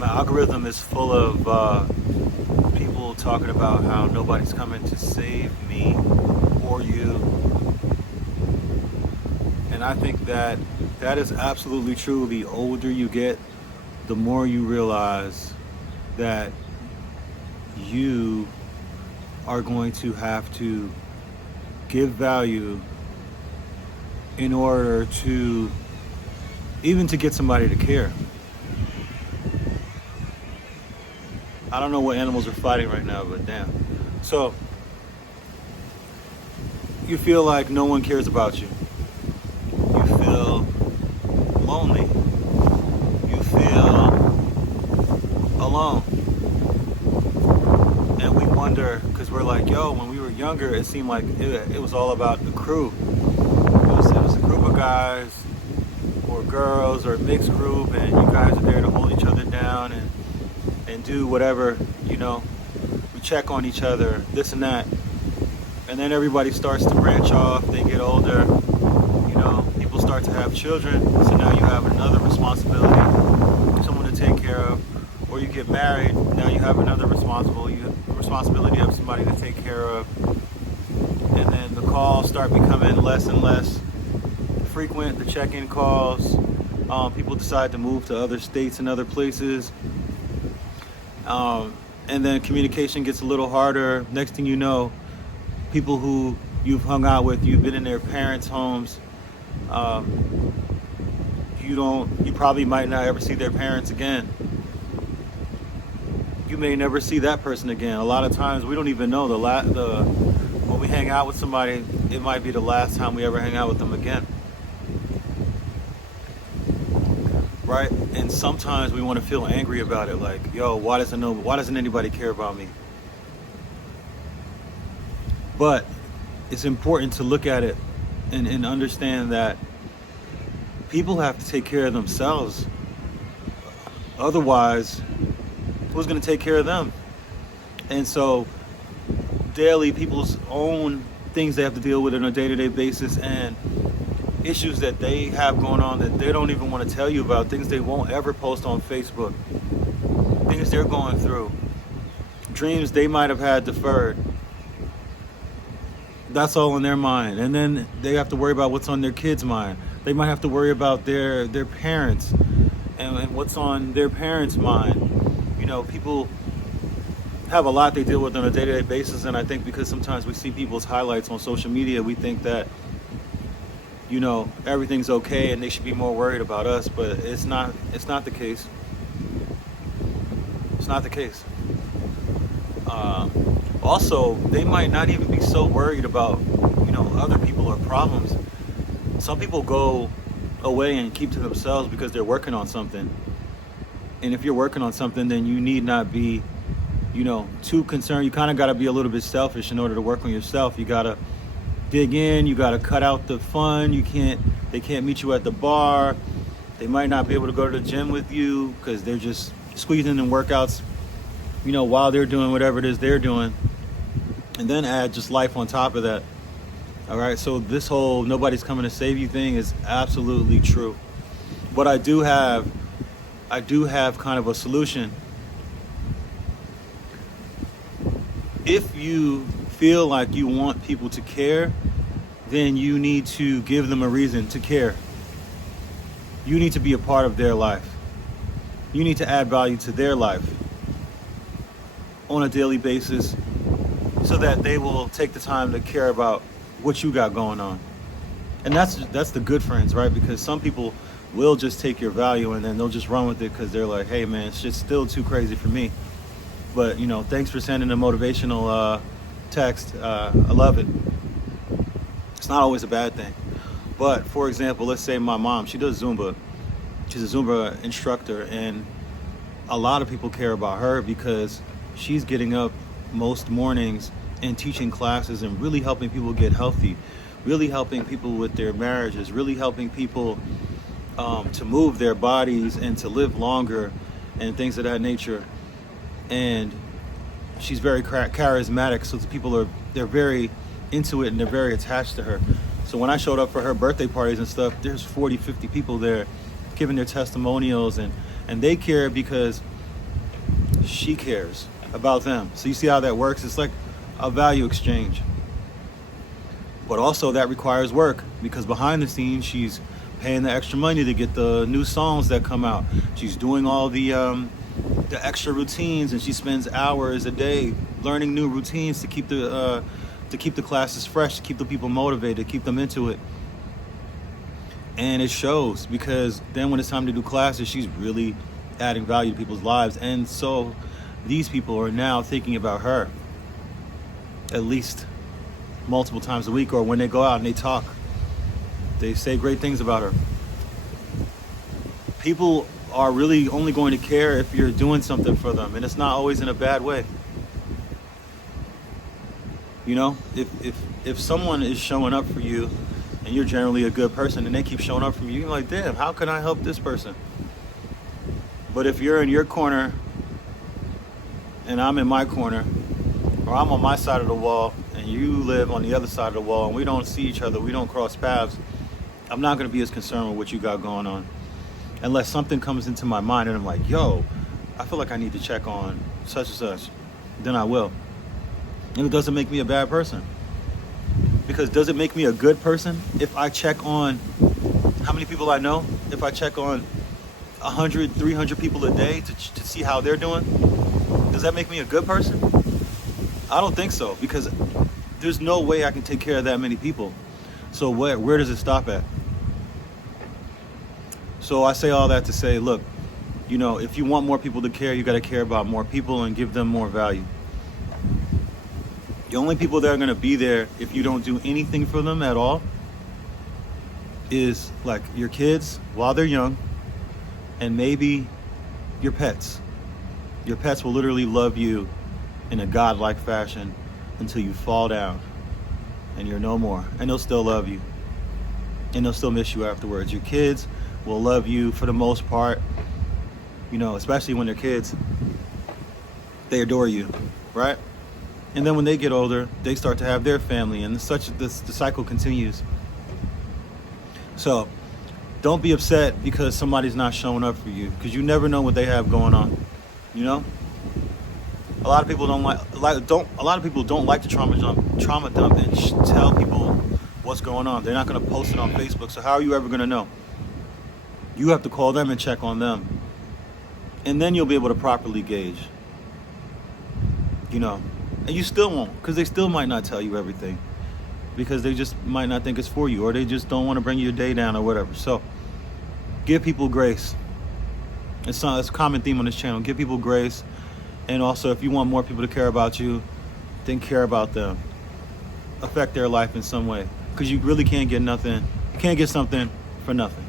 My algorithm is full of people talking about how nobody's coming to save me or you. And I think that that is absolutely true. The older you get, the more you realize that you are going to have to give value in order to even to get somebody to care. I don't know what animals are fighting right now, but damn. So you feel like no one cares about you. You feel lonely. You feel alone. And we wonder, because we're like, yo, when we were younger, it seemed like it was all about the crew. It was a group of guys or girls or a mixed group, and you guys are there to hold each other down and do whatever, we check on each other, this and that. And then everybody starts to branch off, they get older, people start to have children, so now you have another responsibility, someone to take care of. Or you get married, now you have another responsibility of somebody to take care of. And then the calls start becoming less and less frequent, the check-in calls. People decide to move to other states and other places. And then communication gets a little harder. Next thing you know, people who you've hung out with, you've been in their parents' homes, you probably might not ever see their parents again. You may never see that person again. A lot of times we don't even know when we hang out with somebody, it might be the last time we ever hang out with them again. Right? And sometimes we want to feel angry about it, like, yo, why doesn't anybody care about me? But it's important to look at it and understand that people have to take care of themselves. Otherwise, who's going to take care of them? And so daily, people's own things they have to deal with on a day-to-day basis, and issues that they have going on that they don't even want to tell you about, things they won't ever post on Facebook, things they're going through, dreams they might have had deferred. That's all in their mind. And then they have to worry about what's on their kids' mind. They might have to worry about their parents and what's on their parents' mind. People have a lot they deal with on a day-to-day basis, and I think because sometimes we see people's highlights on social media, we think that everything's okay and they should be more worried about us, but it's not the case. It's not the case. Also, they might not even be so worried about other people or problems. Some people go away and keep to themselves because they're working on something. And if you're working on something, then you need not be too concerned. You kind of got to be a little bit selfish in order to work on yourself. You got to dig in, you got to cut out the fun. They can't meet you at the bar. They might not be able to go to the gym with you because they're just squeezing in workouts, while they're doing whatever it is they're doing. And then add just life on top of that. All right, so this whole nobody's coming to save you thing is absolutely true. But I do have kind of a solution. If you feel like you want people to care, then you need to give them a reason to care. You need to be a part of their life. You need to add value to their life on a daily basis so that they will take the time to care about what you got going on. And that's the good friends, right? Because some people will just take your value and then they'll just run with it because they're like, hey man, it's just still too crazy for me. But thanks for sending a motivational text. I love it. It's not always a bad thing. But for example, let's say my mom, she does Zumba. She's a Zumba instructor, and a lot of people care about her because she's getting up most mornings and teaching classes and really helping people get healthy, really helping people with their marriages, really helping people to move their bodies and to live longer and things of that nature. And she's very charismatic, so they're very into it and they're very attached to her. So when I showed up for her birthday parties and stuff, there's 40, 50 people there giving their testimonials, and they care because she cares about them. So you see how that works? It's like a value exchange. But also that requires work, because behind the scenes she's paying the extra money to get the new songs that come out. She's doing all the extra routines, and she spends hours a day learning new routines to keep the classes fresh, to keep the people motivated, to keep them into it. And it shows, because then when it's time to do classes, she's really adding value to people's lives. And so these people are now thinking about her at least multiple times a week, or when they go out and they talk, they say great things about her. People are really only going to care if you're doing something for them, and it's not always in a bad way. You know, if someone is showing up for you and you're generally a good person and they keep showing up for you, you're like, damn, how can I help this person? But if you're in your corner and I'm in my corner, or I'm on my side of the wall and you live on the other side of the wall, and we don't see each other, we don't cross paths, I'm not going to be as concerned with what you got going on. Unless something comes into my mind and I'm like, yo, I feel like I need to check on such and such, then I will. And it doesn't make me a bad person. Because does it make me a good person if I check on how many people I know? If I check on 100, 300 people a day to see how they're doing? Does that make me a good person? I don't think so, because there's no way I can take care of that many people. So where does it stop at? So I say all that to say, look, you know, if you want more people to care, you got to care about more people and give them more value. The only people that are going to be there if you don't do anything for them at all is like your kids while they're young, and maybe your pets. Your pets will literally love you in a godlike fashion until you fall down and you're no more. And they'll still love you. And they'll still miss you afterwards. Your kids will love you for the most part, you know, especially when they're kids. They adore you, right? And then when they get older, they start to have their family, and the cycle continues. So don't be upset because somebody's not showing up for you, because you never know what they have going on. You know, a lot of people don't like to trauma dump and tell people what's going on. They're not going to post it on Facebook. So how are you ever going to know? You have to call them and check on them, and then you'll be able to properly gauge. You know. And you still won't, because they still might not tell you everything, because they just might not think it's for you, or they just don't want to bring your day down or whatever. So give people grace. It's a common theme on this channel. Give people grace. And also, if you want more people to care about you, then care about them. Affect their life in some way, because you really can't get something for nothing.